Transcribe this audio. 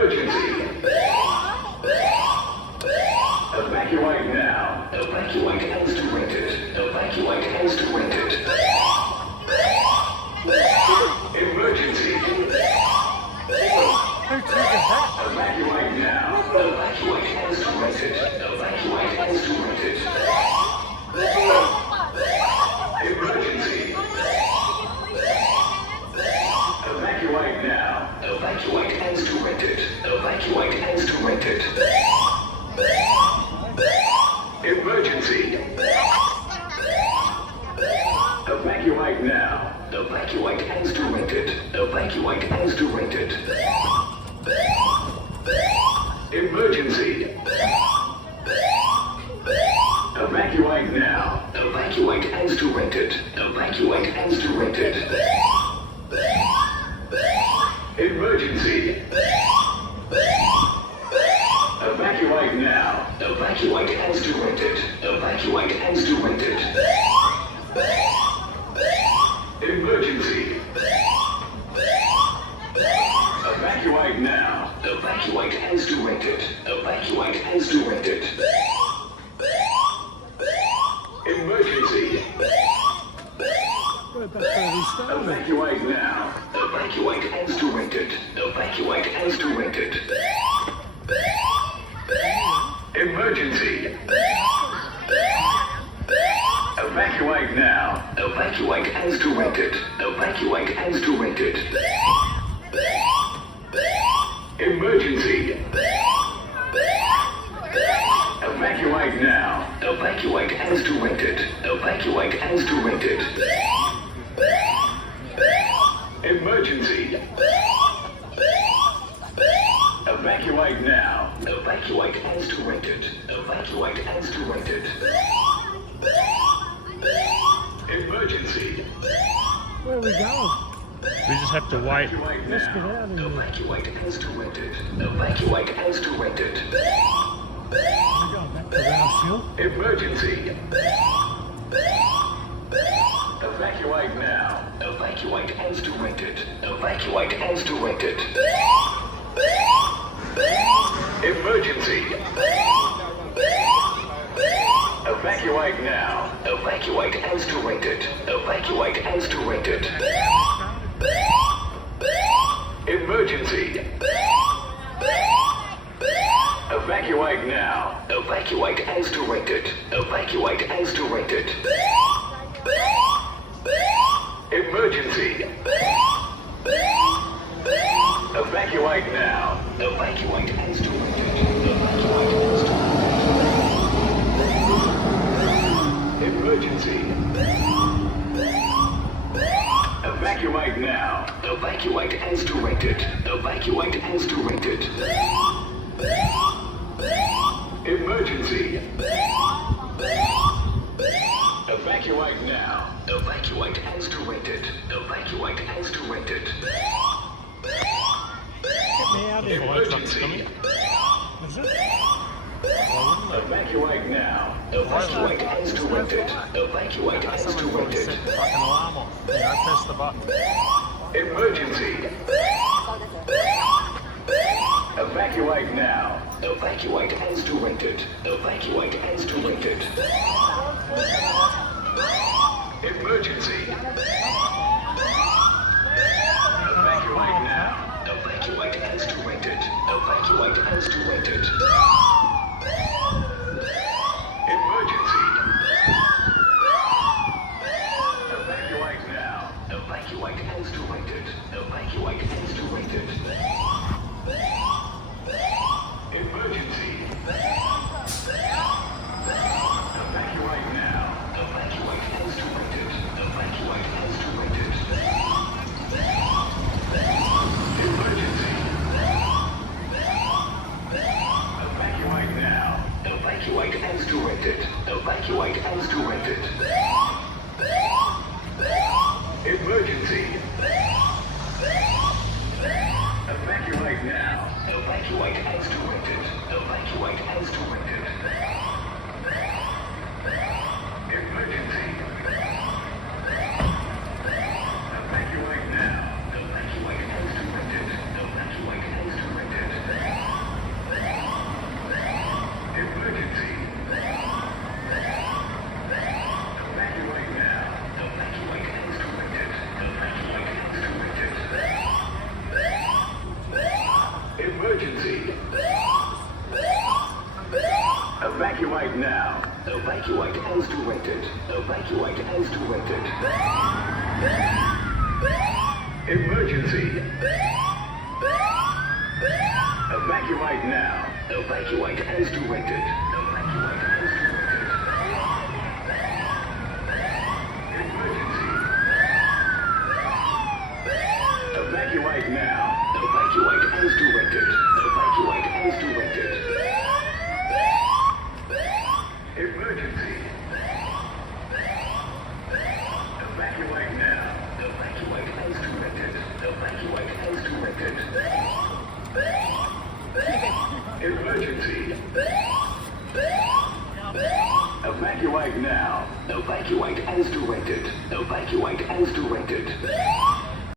Emergency. Evacuate now. Evacuate as directed. Evacuate as directed. Emergency. Evacuate now. Evacuate as directed. Evacuate as directed. Emergency. Evacuate now. Evacuate as directed. Evacuate as directed. Emergency. Evacuate now. Evacuate as directed. Evacuate as directed. Emergency. Evacuate now. Evacuate as directed. Evacuate as directed. Emergency. Evacuate now. Evacuate as directed. Evacuate as directed. Emergency. Evacuate now. Evacuate as directed. Evacuate as directed. Emergency. Evacuate now. Evacuate as directed. Evacuate as directed. Emergency. Evacuate now. Evacuate as directed. Evacuate as directed. Emergency. Evacuate now. Evacuate as directed. Evacuate as directed. Emergency. Evacuate now. Evacuate as directed. Evacuate as directed. Emergency. Where are we going? We just have to wait. Let's get out of here. Evacuate as directed. Evacuate as directed. We're going back to Rouse Hill. Emergency. Evacuate now. Evacuate as directed. Evacuate as directed. Emergency. Evacuate now. Evacuate as directed. Evacuate as directed. Emergency. Evacuate now. Evacuate as directed. Evacuate as directed. Emergency. Evacuate now. Evacuate as directed. Evacuate as directed. Emergency. Evacuate now. Evacuate as directed. Evacuate as directed. Emergency. Evacuate now. Evacuate as directed. Evacuate as directed. Get me out of here. Emergency. Is it? Evacuate now. Evacuate as directed. Evacuate as directed. Fucking alarm off. Yeah, press the button. Emergency. Evacuate now. Evacuate as directed. Evacuate as directed. Emergency. Evacuate now. Evacuate as directed. Evacuate as directed. Emergency. Evacuate now. Evacuate as directed. Evacuate as directed. Emergency. Evacuate now. Evacuate as directed. Evacuate as directed. Emergency. Evacuate now. Evacuate as directed. Evacuate as directed. Emergency. Evacuate now. Evacuate as directed. Evacuate as directed. Emergency. Evacuate now. Evacuate as directed. Evacuate as directed. Emergency. Evacuate now. Evacuate as directed. Evacuate as directed. Emergency. Evacuate now. Evacuate as directed. Evacuate as directed. Emergency. Evacuate now. Evacuate as directed. Evacuate as directed. Emergency. Evacuate now. Evacuate as directed. Evacuate as directed. Emergency. Evacuate now. Evacuate as directed. Evacuate as directed. Emergency. Evacuate now. Evacuate as directed. Evacuate as directed.